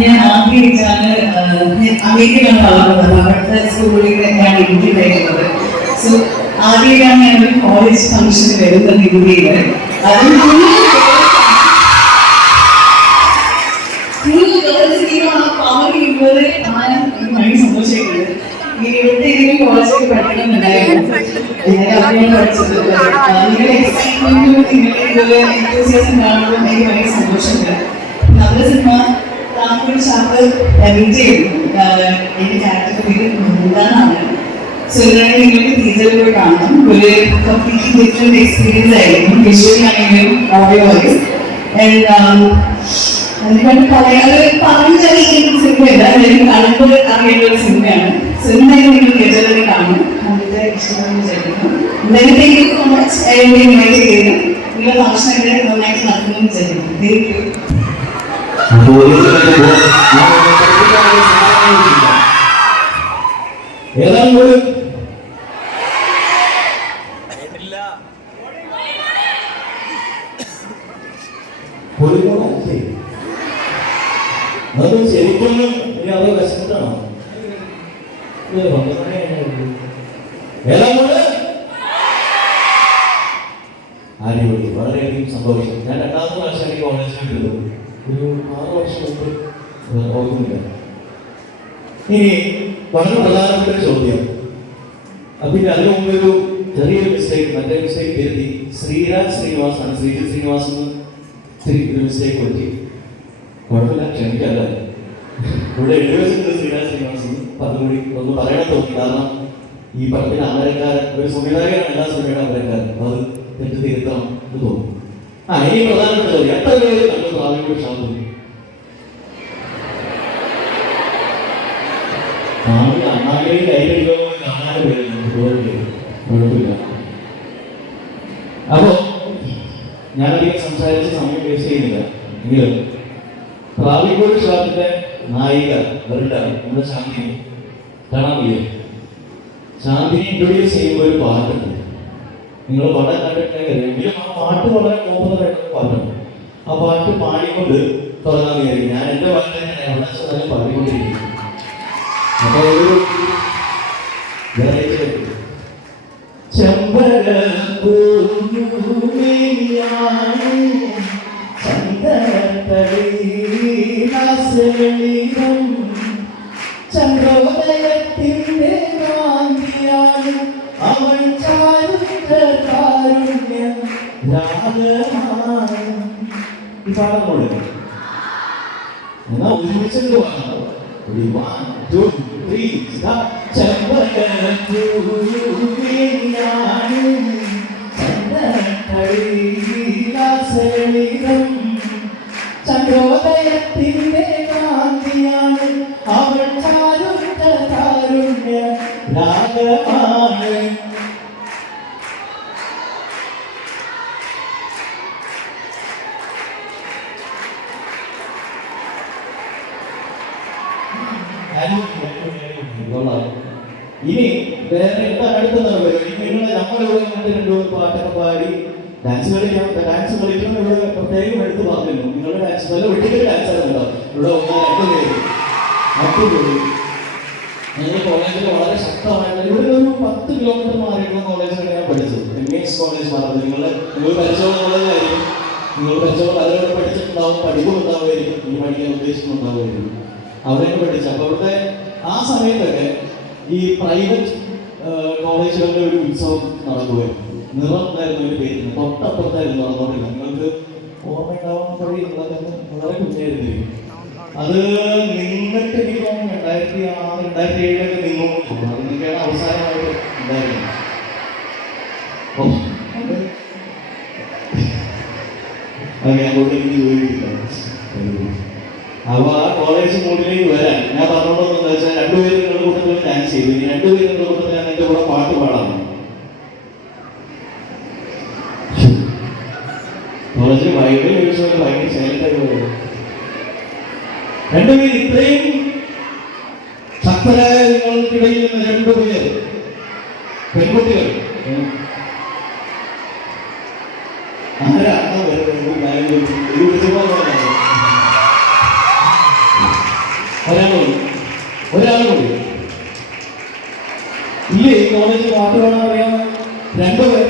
ഞാൻ ആഗ്രഹിച്ചാണ് അമേരിക്കയിലാണ് വളർന്നത് അവിടുത്തെ സ്കൂളിൽ ഞാൻ ഡിഗ്രി ആയിട്ടുള്ളത് സോ ആദ്യമായിട്ടാണ് ഞാൻ ഒരു കോളേജ് ഫംഗ്ഷന് വരുന്നത് ഇന്ത്യയിൽ അതും ഇവിടുത്തെ ഏതെങ്കിലും കോളേജിൽ പഠിക്കണമെന്നുണ്ടായിരുന്നു. ഞാൻ അവിടെയാണ് പഠിച്ചത്. ഇതുപോലെ enthusiasm കാണുമ്പോൾ എനിക്ക് ഭയങ്കര സന്തോഷമുണ്ട് നമ്മുടെ സിനിമ താങ്കൾ മീറ്റ് ചെയ്തു എന്റെ ക്യാരക്ടർ പേര് മുന്താനാണ് സോ ഇതാണ് നിങ്ങൾക്ക് ടീച്ചറിൽ പോയി കാണണം ഒരു കംപ്ലീറ്റ്ലി ഡിഫറെന്റ് എക്സ്പീരിയൻസ് ആയിരിക്കും വിഷ്വൽ ആണെങ്കിലും ഓഡിയോ വൈസ് അതിനെപ്പറ്റി പറയാതെ സിനിമയല്ല കാണുമ്പോൾ അറിയേണ്ട ഒരു സിനിമയാണ്. സിനിമയിൽ നിങ്ങൾ ടീച്ചറിൽ കാണും. അതിന്റെ ഇഷ്ടമെന്ന് വിചാരിക്കുന്നു എന്തായാലും താങ്ക് യു സോ മച്ച് എന്നെ ഇൻവൈറ്റ് ചെയ്ത് നിങ്ങളുടെ ഫംഗ്ഷനൊക്കെ നന്നായിട്ട് നടക്കുന്നു വിചാരിക്കുന്നു താങ്ക് യു ഒരു പൊളിമോളല്ലേ? അത് ശരിക്കും അത് വിശന്നിട്ടാണോ? അടിപൊളി വളരെയധികം സന്തോഷം. ഞാൻ രണ്ടാമത്തെ പ്രാവശ്യം എനിക്ക് കോളേജിൽ ഒരു ആറ് വർഷം മുമ്പ് ഓർക്കുന്നില്ല. ഇനി വളരെ പ്രധാനപ്പെട്ട ചോദ്യം. അപ്പൊ ഇനി അതിനു മുമ്പ് ഒരു ചെറിയൊരു മിസ്റ്റേക്ക് മറ്റേ മിസ്റ്റേക്ക് തിരുത്തി ശ്രീരാജ് ശ്രീനിവാസാണ്. ശ്രീജിത് ശ്രീനിവാസ് എന്ന് മിസ്റ്റേക്ക് പറ്റി കുഴപ്പമില്ല ക്ഷമിക്കല്ല ഇവിടെ വെച്ചിട്ടുണ്ട് ശ്രീരാജ് ശ്രീനിവാസ് എന്ന്. ഒന്ന് പറയണം തോന്നി കാരണം ഈ പടത്തിന്റെ അമരക്കാരൻ ഒരു സംവിധായകനാണ് എല്ലാ സിനിമയുടെ അമരക്കാരൻ. അത് തെറ്റ് തിരുത്തണം എന്ന് ആ ഇനി പ്രധാനപ്പെട്ട എത്ര പേര് നമ്മൾ പ്രാഥമിക ക്ഷാമം അപ്പോ ഞാനധികം സംസാരിച്ച് സമയം വേസ്റ്റ് ചെയ്യുന്നില്ല. എങ്കിലും പ്രാവിക്കോട് ഷാപ്പിന്റെ നായിക വരണ്ട നമ്മുടെ ശാന്തിനി കാണാൻ വയ്യ. ശാന്തിനി ഇൻട്രൊഡ്യൂസ് ചെയ്യുമ്പോൾ ഒരു പാട്ടുണ്ട്. നിങ്ങൾ പടം കണ്ടിട്ടുണ്ടെങ്കിൽ ആ പാട്ട് വളരെ കോമണായിട്ടുള്ള പാട്ടാണ് ആ പാട്ട് പാടിക്കൊണ്ട് തുടങ്ങാൻ ഞാൻ എന്റെ പാട്ട് തന്നെ എവിടെ വെച്ചാലും പാടിക്കൊണ്ടിരിക്കും. അപ്പൊ ഒരു വെറൈറ്റി ചന്ദ്രോദയത്തിന്റെ കാന്തിയാണ് അവൾ ചാരുത്ത കാരുണ്യ രാഗമാണ്. ഈ പാടം കൊണ്ട് എന്നാ ഒരുമിച്ചുണ്ട് വാങ്ങാം ഒരു വൺ ടു ത്രീ ചന്ദ്രോദയത്തിന്റെ കാന്തിയാണ് ഇനി വേറെ എന്താ അടുത്ത പരിപാടി നിങ്ങൾ നമ്മളിവിടെ രണ്ടു മൂന്ന് പാട്ടൊക്കെ പാടി ഡാൻസ് കളിക്കാൻ ഡാൻസ് കളിക്കണം ഇവിടെ പ്രത്യേകം എടുത്ത് പറഞ്ഞിരുന്നു. നിങ്ങളുടെ ഡാൻസ് നല്ല വെട്ടിക്കൽ ഡാൻസ് ആണ് ഇവിടെ ഒന്ന് രണ്ട് പേര് പത്ത് പേര് ഞങ്ങൾ കോളേജിൽ വളരെ ശക്തമായിട്ട് ഇവിടെ ഒരു പത്ത് കിലോമീറ്റർ മാറിയിട്ടുള്ള കോളേജിലാണ് ഞാൻ പഠിച്ചത് എം എസ് കോളേജ് മാറുന്നത് നിങ്ങൾ നിങ്ങൾ പരിചയമുള്ള കോളേജായിരിക്കും നിങ്ങൾ പരിചയമുള്ള അതിലൂടെ പഠിച്ചിട്ടുണ്ടാവും പഠിപ്പും ഉണ്ടാവുമായിരിക്കും നിങ്ങൾ പഠിക്കാൻ ഉദ്ദേശിക്കുന്നുണ്ടാവുമായിരിക്കും. അവിടെയാണ് പഠിച്ചത് അപ്പോൾ അവിടുത്തെ ആ സമയത്തൊക്കെ ഈ പ്രൈവറ്റ് കോളേജുകളുടെ ഒരു ഉത്സവം നടക്കുമായിരുന്നു. നിറം ഒരു പേര്. തൊട്ടപ്പുറത്തായിരുന്നു നടന്നുകൊണ്ടില്ല നിങ്ങൾക്ക് ഓർമ്മയുണ്ടാവാൻ കഴിയുന്നത് വളരെ കുഞ്ഞായിരുന്നിരിക്കും അത് നിന്നിട്ട് എനിക്ക് തോന്നുന്നു രണ്ടായിരത്തി ആറ് രണ്ടായിരത്തി ഏഴിലൊക്കെ നിന്നു. അതൊക്കെയാണ് അവസാനമായിട്ട് ഉണ്ടായിരുന്നത്. അത് ഞാൻ അങ്ങോട്ട് എനിക്ക് ജോലിയില്ല അപ്പൊ ആ കോളേജ് മൂഡിലേക്ക് വരാൻ ഞാൻ പറഞ്ഞോണ്ടെന്ന് വെച്ചാൽ രണ്ടുപേരും നിങ്ങളുടെ കൂട്ടത്തിൽ ഡാൻസ് ചെയ്തു. ഇനി രണ്ടുപേരും നിങ്ങളുടെ കൂട്ടത്തിൽ ഞാൻ എന്റെ കൂടെ പാട്ട് പാടാം കോളേജിൽ വൈകിട്ട് ചോദിച്ചാൽ ഭയങ്കര സൈലന്റ് ആയി രണ്ടുപേർ ഇത്രയും ശക്തരായ നിങ്ങൾക്കിടയിൽ നിന്ന് രണ്ടുപേർ പെൺകുട്ടികൾ. ആരാണ് വരുന്നത്? ബാംഗ്ലൂർ ഒരു ഒരുപാട് ഒരാളുണ്ട് ഒരാളുണ്ട് ഇല്ലേ കോളേജ് മാത്രമാണ് അറിയാൻ രണ്ടുപേർ?